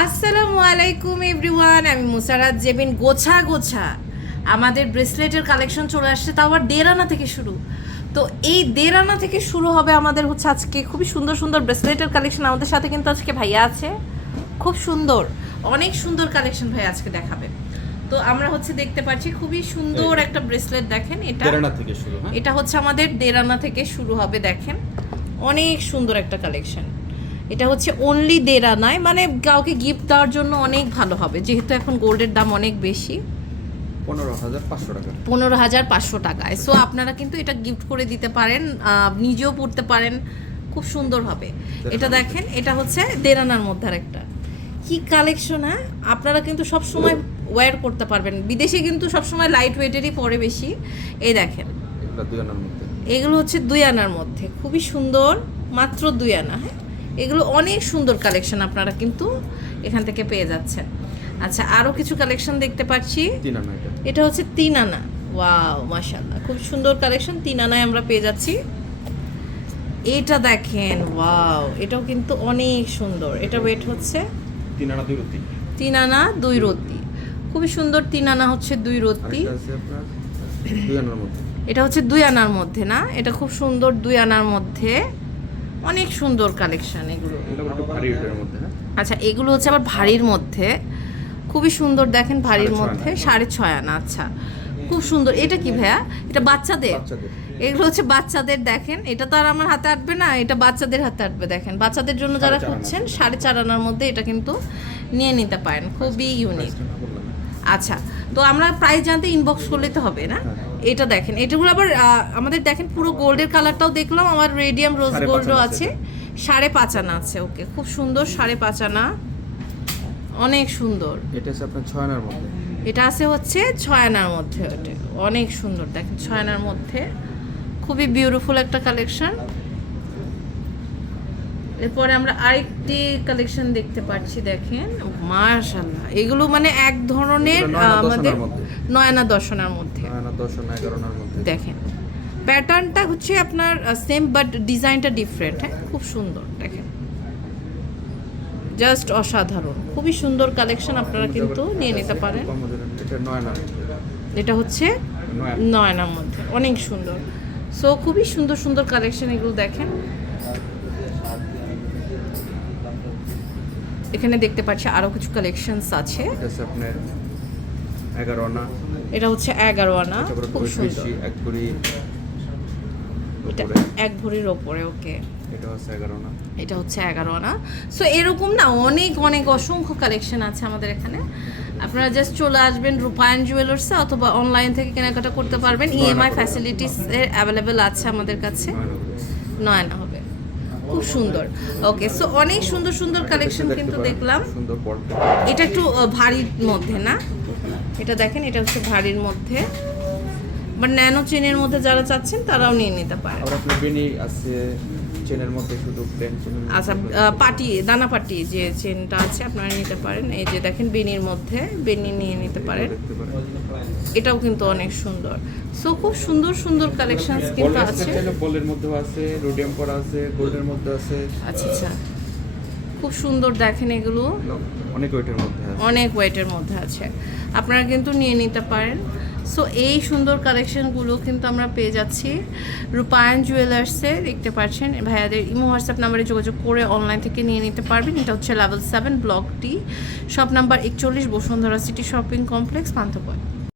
আসসালামু আলাইকুম এভরিওয়ান আমি মুসারাত জেবিন গোছা গোছা। আমাদের ব্রেসলেটের কালেকশন চলে আসছে তাও আবার দেড়ানা থেকে শুরু। তো এই দেড়ানা থেকে শুরু হবে আমাদের হচ্ছে আজকে খুবই সুন্দর সুন্দর ব্রেসলেটের কালেকশন। আমাদের সাথে কিন্তু আজকে ভাইয়া আছে। খুব সুন্দর অনেক সুন্দর কালেকশন ভাই আজকে দেখাবে। তো আমরা হচ্ছে দেখতে পাচ্ছি খুবই সুন্দর একটা ব্রেসলেট দেখেন এটা। থেকে শুরু হ্যাঁ? এটা হচ্ছে আমাদের দেরানা থেকে শুরু হবে দেখেন। অনেক সুন্দর একটা কালেকশন। এটা হচ্ছে অনলি দেরানায় মানে কাউকে গিফট দেওয়ার জন্য অনেক ভালো হবে। যেহেতু এখন গোল্ডের দাম অনেক বেশি। পনেরো হাজার পাঁচশো টাকায় সো আপনারা কিন্তু এটা গিফট করে দিতে পারেন নিজেও পড়তে পারেন খুব সুন্দর হবে। এটা দেখেন এটা হচ্ছে দেরানার মধ্যে আর একটা কি কালেকশন হ্যাঁ? আপনারা কিন্তু সব সময় ওয়্যার করতে পারবেন। বিদেশে কিন্তু সব সময় লাইট ওয়েটেরই পরে বেশি। এই দেখেন। এগুলো হচ্ছে দুই আনার মধ্যে। খুবই সুন্দর। মাত্র দুই আনা হ্যাঁ? এগুলো অনেক সুন্দর কালেকশন আপনারা কিন্তু এখান থেকে পেয়ে যাচ্ছেন। আচ্ছা আরও কিছু কালেকশন দেখতে পাচ্ছি। এটা। হচ্ছে তিন আনা ওয়াও মাশাআল্লাহ খুব সুন্দর কালেকশন তিন আনায় আমরা পেয়ে যাচ্ছি। এটা দেখেন ওয়াও এটাও কিন্তু অনেক সুন্দর। এটা ওয়েট হচ্ছে? তিন আনা দুই রুটি তিন আনা দুই রত্তি খুবই সুন্দর তিন আনা হচ্ছে দুই মধ্যে। এটা হচ্ছে দুই আনার মধ্যে না? এটা খুব সুন্দর দুই আনার মধ্যে। অনেক সুন্দর কালেকশন এগুলো। হ্যাঁ? আচ্ছা এগুলো হচ্ছে আবার ভারীর মধ্যে। খুবই সুন্দর দেখেন ভারীর মধ্যে সাড়ে ছয় আনা আচ্ছা। খুব সুন্দর। এটা কি ভাইয়া? এটা বাচ্চাদের? এগুলো হচ্ছে বাচ্চাদের দেখেন। এটা তো আর আমার হাতে আটবে না এটা বাচ্চাদের হাতে আটবে দেখেন। বাচ্চাদের জন্য যারা। খুঁজছেন সাড়ে চার আনার মধ্যে এটা কিন্তু নিয়ে নিতে পারেন। খুবই ইউনিক। আচ্ছা তো আমরা প্রাইস জানতে ইনবক্স করলে তো হবে না? হ্যাঁ। এটা দেখেন এটাগুলো আবার আমাদের দেখেন পুরো গোল্ডের কালারটাও দেখলাম আমার রেডিয়াম রোজ গোল্ডও আছে। আছে। সাড়ে পাঁচ আনা আছে ওকে খুব সুন্দর সাড়ে পাঁচ আনা। অনেক সুন্দর। এটা আছে আপনার ছয় আনার মধ্যে। এটা আছে হচ্ছে ছয় আনার মধ্যে ওটা অনেক সুন্দর দেখেন ছয় আনার মধ্যে। খুবই বিউটিফুল একটা কালেকশন এরপরে আমরা আরেকটি কালেকশন দেখতে পাচ্ছি দেখেন। মাশাল্লাহ এগুলো মানে এক ধরনের এগুলো নয়না আমাদের দশনার মধ্যে। নয়না দর্শনার মধ্যে। নয় আনা দশ আনা এগারো আনার মধ্যে। দেখেন প্যাটার্নটা হচ্ছে আপনার সেম বাট ডিজাইনটা ডিফারেন্ট হ্যাঁ? খুব সুন্দর দেখেন। জাস্ট অসাধারণ খুবই সুন্দর কালেকশন আপনারা কিন্তু নিয়ে নিতে পারেন। এটা হচ্ছে নয়নার মধ্যে অনেক সুন্দর। সো খুবই সুন্দর সুন্দর কালেকশন এগুলো দেখেন। এখানে দেখতে পাচ্ছি আরও কিছু কালেকশনস আছে। আপনার এগারো আনা। এটা হচ্ছে এগারো আনা খুব সুন্দর। এক কুড়ি এটা এক ভরির ওপরে ওকে। এটা হচ্ছে এগারো আনা। এটা হচ্ছে এগারো আনা। সো এরকম না অনেক অনেক অসংখ্য কালেকশন আছে আমাদের এখানে। আপনারা জাস্ট চলে আসবেন রূপায়ণ জুয়েলার্সে অথবা অনলাইন থেকে কেনাকাটা করতে পারবেন। ইএমআই। ফ্যাসিলিটিস অ্যাভেলেবেল আছে আমাদের কাছে। নয় না খুব সুন্দর। ওকে সো অনেক সুন্দর সুন্দর কালেকশন কিন্তু দেখলাম। এটা একটু ভারীর মধ্যে না? এটা দেখেন এটা হচ্ছে ভারীর মধ্যে। বাট ন্যানো চেনের মধ্যে যারা চাচ্ছেন তারাও নিয়ে নিতে বেনি আছে চেনের মধ্যে শুধু প্লেন মধ্যে আচ্ছা পাটি দানা পাটি যে চেনটা আছে আপনারা নিতে পারেন। এই যে দেখেন বেনির মধ্যে বেনি নিয়ে নিতে পারেন। এটাও কিন্তু অনেক সুন্দর। সো খুব সুন্দর সুন্দর কালেকশনস কিন্তু আছে চাইলে বলের মধ্যেও আছে রোডিয়াম করা আছে গোল্ডের মধ্যে আছে। আচ্ছা আচ্ছা। খুব সুন্দর দেখেন এগুলো। অনেক ওয়েটের মধ্যে আছে। অনেক ওয়েটের মধ্যে আছে। আপনারা কিন্তু নিয়ে নিতে পারেন। সো এই সুন্দর কালেকশনগুলো কিন্তু আমরা পেয়ে যাচ্ছি। রূপায়ণ জুয়েলার্সে দেখতে পাচ্ছেন। ভাইয়াদের ইমো হোয়াটসঅ্যাপ নাম্বারে যোগাযোগ করে অনলাইন থেকে নিয়ে নিতে পারবেন। এটা হচ্ছে level seven block T shop number একচল্লিশ Bashundhara city shopping complex Panthapath.